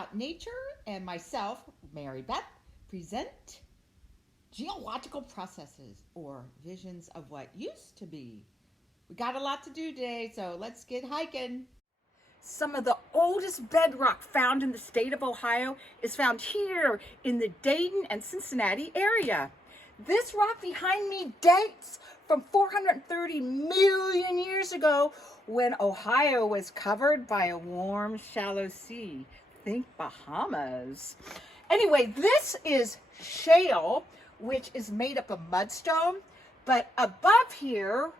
about nature and myself, Mary Beth, present Geological Processes, or Visions of What Used to Be. We got a lot to do today, so let's get hiking. Some of the oldest bedrock found in the state of Ohio is found here in the Dayton and Cincinnati area. This rock behind me dates from 430 million years ago when Ohio was covered by a warm, shallow sea. Think Bahamas. Anyway, this is shale, which is made up of mudstone, but above here,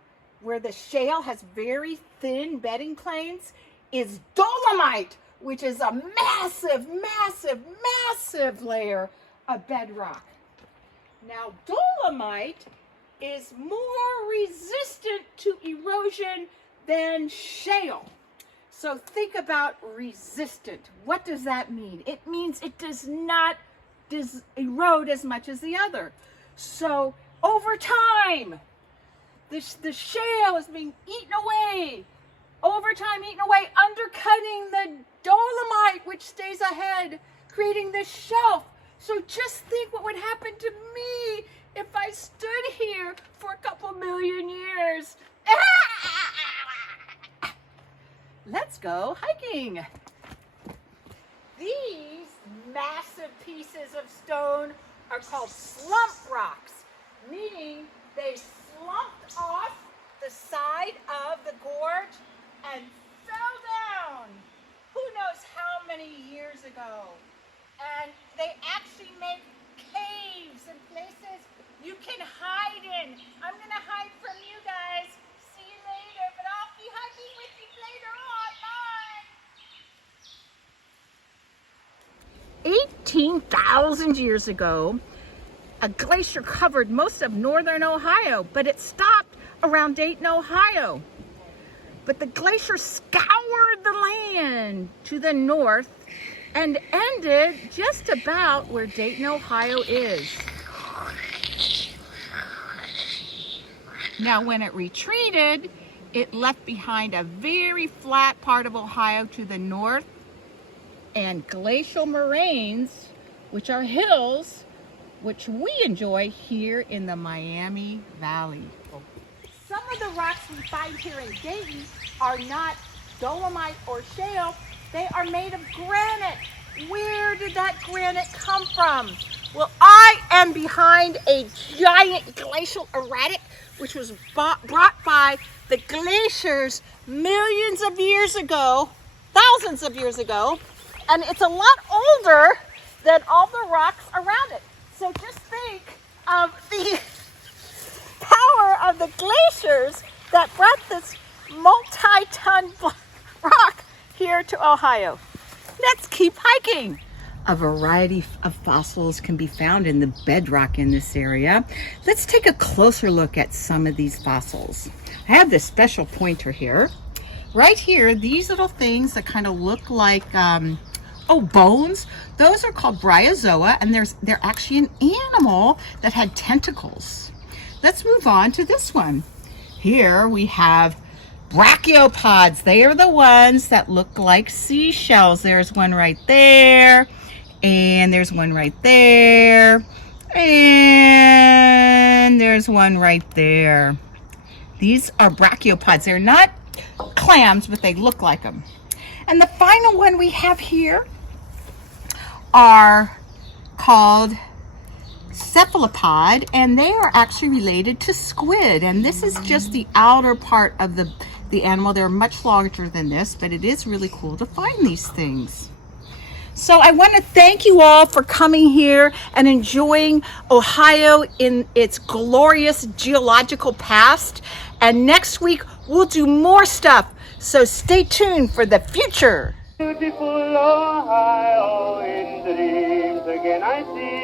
where the shale has very thin bedding planes, is dolomite, which is a massive, massive, massive layer of bedrock. Now, dolomite is more resistant to erosion than shale. So think about resistant. What does that mean? It means it does not erode as much as the other. So over time, the shale is being eaten away. Over time, eaten away, undercutting the dolomite, which stays ahead, creating this shelf. So just think what would happen to me if I stood here for a couple million years. Let's go hiking. These massive pieces of stone are called slump rocks, meaning they slumped off the side of the gorge and fell down who knows how many years ago. And they actually make caves and places you can hide in. I'm going to hide from you guys. See you later, but I'll be hiking with you later on. Bye. 18,000 years ago, a glacier covered most of northern Ohio, but it stopped around Dayton, Ohio. But the glacier scoured the land to the north and ended just about where Dayton, Ohio is. Now, when it retreated, it left behind a very flat part of Ohio to the north and glacial moraines, which are hills, which we enjoy here in the Miami Valley. Some of the rocks we find here in Dayton are not dolomite or shale. They are made of granite. Where did that granite come from? Well, I am behind a giant glacial erratic, which was brought by the glaciers millions of years ago, thousands of years ago, and it's a lot older than all the rocks around it. So just think of the power of the glaciers that brought this multi-ton rock here to Ohio. Let's keep hiking. A variety of fossils can be found in the bedrock in this area. Let's take a closer look at some of these fossils. I have this special pointer here. Right here, these little things that kind of look like bones. Those are called bryozoa, and they're actually an animal that had tentacles. Let's move on to this one. Here we have brachiopods. They are the ones that look like seashells. There's one right there, and there's one right there, and there's one right there. These are brachiopods. They're not clams, but they look like them. And the final one we have here are called cephalopod, and they are actually related to squid. And this is just the outer part of the animal. They're much larger than this, but it is really cool to find these things. So I want to thank you all for coming here and enjoying Ohio in its glorious geological past. And next week we'll do more stuff. So stay tuned for the future. Beautiful Ohio, in dreams again I see.